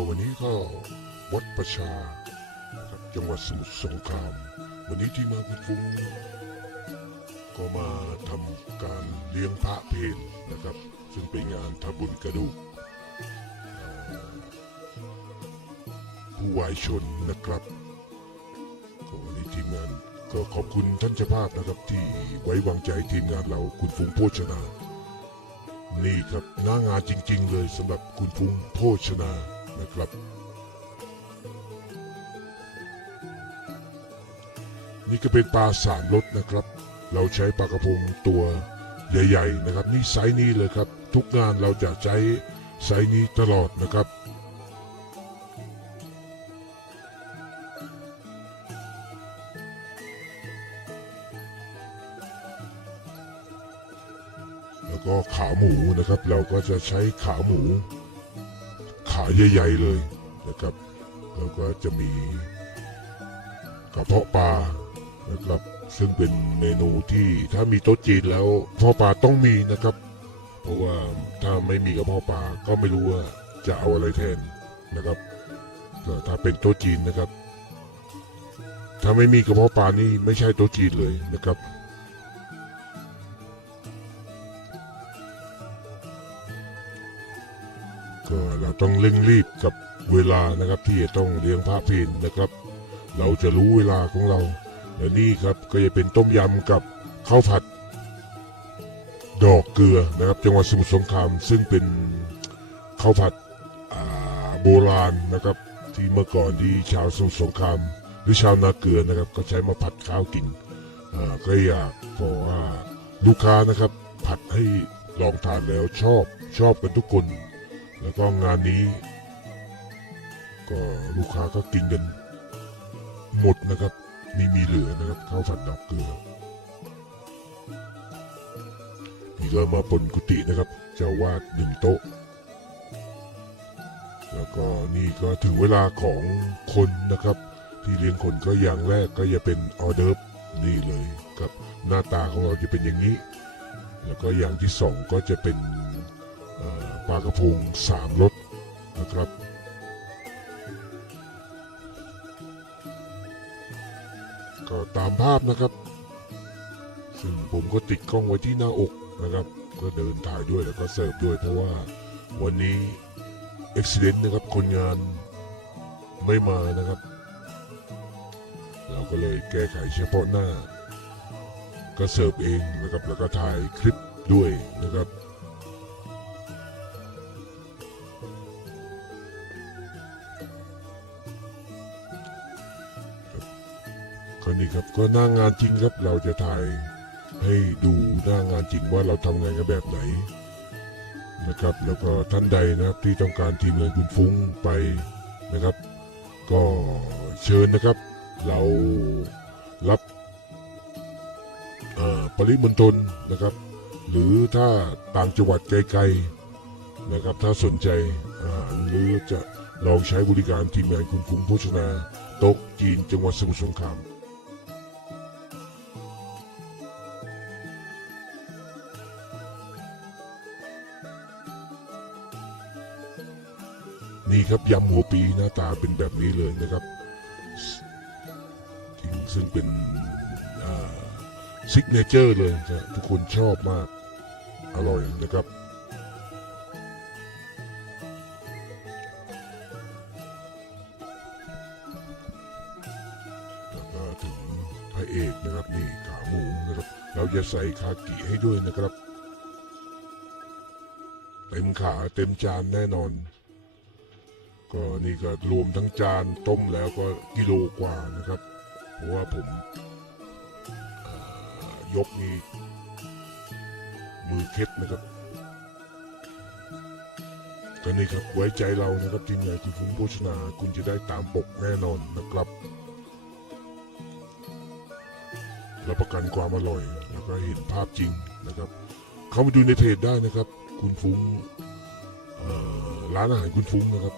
ก็วันนี้ก็วัดประชานะครับจังหวัดสมุทรสงคราม วันนี้ที่มาคุณฟุ้งก็มาทำการเลี้ยงพระเพลนะครับ ซึ่งเป็นงานทำบุญกระดูกผู้วายชนนะครับก็วันนี้ทีมงานก็ขอบคุณท่านเจ้าภาพนะครับที่ไว้วางใจทีมงานเราคุณฟุ้งโภชนา นี่ครับหน้างานจริง ๆ เลยสำหรับคุณฟุ้งโภชนา นะครับ นี่ก็เป็นปลาสามรสนะครับ เราใช้ปลากระพงตัวใหญ่ๆนะครับ นี่ไซส์นี้เลยครับ ทุกงานเราจะใช้ไซส์นี้ตลอดนะครับแล้วก็ขาหมูนะครับ เราก็จะใช้ขาหมู ใหญ่ๆเลยนะครับ แล้วก็จะมีกระเพาะปลานะครับ ซึ่งเป็นเมนูที่ถ้ามีโต๊ะจีนแล้วกระเพาะปลาต้องมีนะครับ เพราะว่าถ้าไม่มีกระเพาะปลาก็ไม่รู้ว่าจะเอาอะไรแทนนะครับถ้าเป็นโต๊ะจีนนะครับ ถ้าไม่มีกระเพาะปลานี่ไม่ใช่โต๊ะจีนเลยนะครับ ต้องเร่งรีบกับเวลานะครับที่จะต้องเลี้ยงพระเพลนะครับ เราจะรู้เวลาของเราและนี่ครับก็จะเป็นต้มยำกับข้าวผัด ดอกเกลือนะครับ จังหวัดสมุทรสงครามซึ่งเป็นข้าวผัดโบราณนะครับ ที่เมื่อก่อนที่ชาวสมุทรสงคราม หรือชาวนาเกลือนะครับ ก็ใช้มาผัดข้าวกินอ่าก็อยากบอกว่าลูกค้านะครับ ผัดให้ลองทานแล้วชอบชอบกันทุกคน แล้วก็งานนี้ ก็ลูกค้าก็กินกันหมดนะครับไม่มีเหลือนะครับข้าวผัดดอกเกลือนี่ก็มาปนกุฏินะครับ เจ้าวาดหนึ่งโต๊ะ แล้วก็นี่ก็ถึงเวลาของคนนะครับ ที่เลี้ยงคนก็อย่างแรกก็จะเป็นออเดิร์ฟนี่เลยครับ หน้าตาของเราจะเป็นอย่างนี้ แล้วก็อย่างที่สองก็จะเป็น ลากระพงสามรสนะครับ ก็ตามภาพนะครับ ซึ่งผมก็ติดกล้องไว้ที่หน้าอกนะครับ ก็เดินถ่ายด้วยแล้วก็เสิร์ฟด้วยเพราะว่าวันนี้อุบิเหตุนะครับคนงานไม่มานะครับ เราก็เลยแก้ไขเฉพาะหน้า ก็เสิร์ฟเองนะครับแล้วก็ถ่ายคลิปด้วยนะครับ ก็นี่ครับก็หน้างานจริงครับเราจะถ่ายให้ดูหน้างานจริงว่าเราทำงานกันแบบไหนนะครับ แล้วก็ท่านใดนะครับที่ต้องการทีมงานคุณฟุ้งไปนะครับ ก็เชิญนะครับ เรารับปริมณฑลนะครับ หรือถ้าต่างจังหวัดไกลๆนะครับ ถ้าสนใจอาหารหรือจะลองใช้บริการทีมงานคุณฟุ้งโภชนาโต๊ะจีนจังหวัดสมุทรสงคราม นี่ครับยำหัวปีหน้าตาเป็นแบบนี้เลยนะครับซึ่งซึ่งเป็นซิกเนเจอร์เลยนะทุกคนชอบมาก อร่อยนะครับ แล้วก็ถึงพระเอกนะครับนี่ขาหมูนะครับ เราจะใส่คากิให้ด้วยนะครับ เต็มขาเต็มจานแน่นอน ก็นี่ก็รวมทั้งจานต้มแล้วก็กิโลกว่านะครับ เพราะว่าผมยกนี่มือเคล็ดนะครับก็นี่ครับไว้ใจเรานะครับทีมงานคุณฟุ้งโภชนาคุณจะได้ตามปกแน่นอนนะครับรับประกันความอร่อยแล้วก็เห็นภาพจริงนะครับ เข้าไปดูในเพจได้นะครับ คุณฟุ้งร้านอาหารคุณฟุ้งนะครับ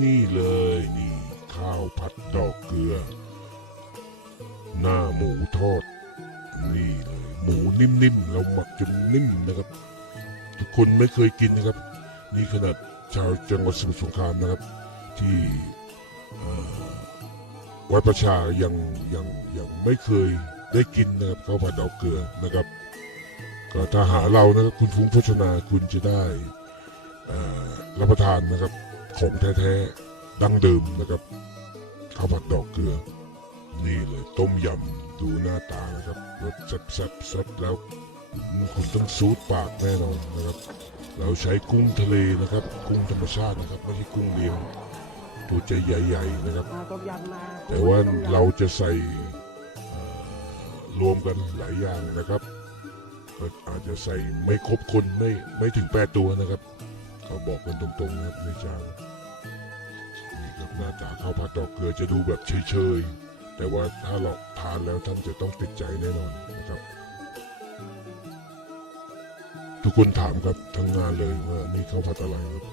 นี่เลยนี่ข้าวผัดดอกเกลือ หน้าหมูทอด นี่เลย หมูนิ่มๆ เราหมักจนนิ่มนะครับ ทุกคนไม่เคยกินนะครับ นี่ขนาดชาวจังหวัดสมุทรสงครามนะครับ ที่วัดประชายังยังยังไม่เคยได้กินนะครับข้าวผัดดอกเกลือนะครับ ก็ถ้าหาเรานะครับคุณฟุ้งโภชนาคุณจะได้รับประทานนะครับ ของแท้ๆดั้งเดิมนะครับข้าวผัดดอกเกลือ นี่เลยต้มยำดูหน้าตานะครับรสแซ่บๆซดแล้วคุณต้องซูดปากแน่นอนนะครับ เราใช้กุ้งทะเลนะครับ กุ้งธรรมชาตินะครับไม่ใช่กุ้งเลี้ยงตัวใจใหญ่ๆนะครับ แต่ว่าเราจะใส่รวมกันหลายอย่างนะครับ ก็อาจจะใส่ไม่ครบคนไม่ไม่ถึงแปดตัวนะครับ เขาบอกกันตรงๆนะครับในจาน หน้าตาข้าวผัดดอกเกลือจะดูแบบเฉยๆ แต่ว่าถ้าเราทานแล้วท่านจะต้องติดใจแน่นอนนะครับ ทุกคนถามครับทั้งงานเลยว่านี่ข้าวผัดอะไรครับ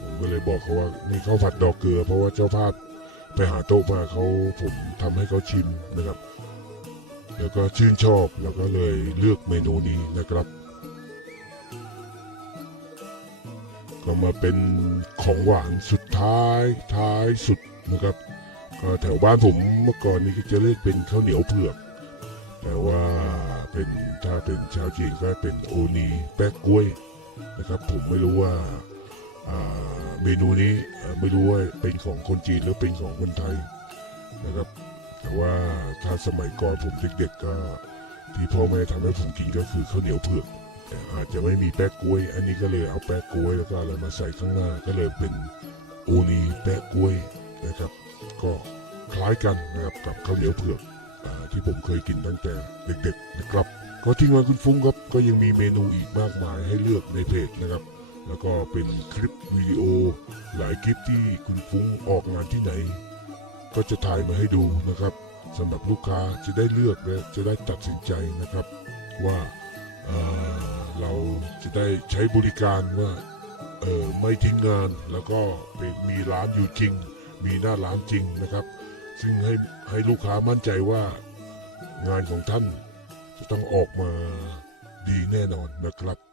ผมก็เลยบอกเขาว่านี่ข้าวผัดดอกเกลือ เพราะว่าเจ้าภาพไปหาโต๊ะมาเขาผมทำให้เขาชิมนะครับ แล้วก็ชื่นชอบแล้วก็เลยเลือกเมนูนี้นะครับ ก็มาเป็นของหวานสุดท้ายท้ายสุดนะครับก็แถวบ้านผมเมื่อก่อนนี้ก็จะเรียกเป็นข้าวเหนียวเผือก แต่ว่าเป็นถ้าเป็นชาวจีนก็เป็นโอนีแป๊กกล้วยนะครับ ผมไม่รู้ว่าเมนูนี้ไม่รู้ว่าเป็นของคนจีนหรือเป็นของคนไทยนะครับ แต่ว่าถ้าสมัยก่อนผมเด็กๆก็ที่พ่อแม่ทำให้ผมกินก็คือข้าวเหนียวเผือก แต่อาจจะไม่มีแป๊กกล้วย อันนี้ก็เลยเอาแป๊กกล้วยแล้วก็อะไรมาใส่ข้างหน้าก็เลยเป็นโอนีแป๊กกล้วยนะครับ ก็คล้ายกันนะครับกับข้าวเหนียวเผือกอที่ผมเคยกินตั้งแต่เด็กๆนะครับก็ที่งานคุณฟุ้งครับก็ยังมีเมนูอีกมากมายให้เลือกในเพจนะครับ แล้วก็เป็นคลิปวิดีโอ หลายคลิปที่คุณฟุ้งออกงานที่ไหน ก็จะถ่ายมาให้ดูนะครับสำหรับลูกค้าจะได้เลือกและจะได้ตัดสินใจนะครับว่า เเราจะได้ใช้บริการว่าเออไม่ทิ้งงานแล้วก็มีร้านอยู่จริง มีหน้าร้านจริงนะครับ ซึ่งให้ให้ลูกค้ามั่นใจว่างานของท่านจะต้องออกมาดีแน่นอนนะครับ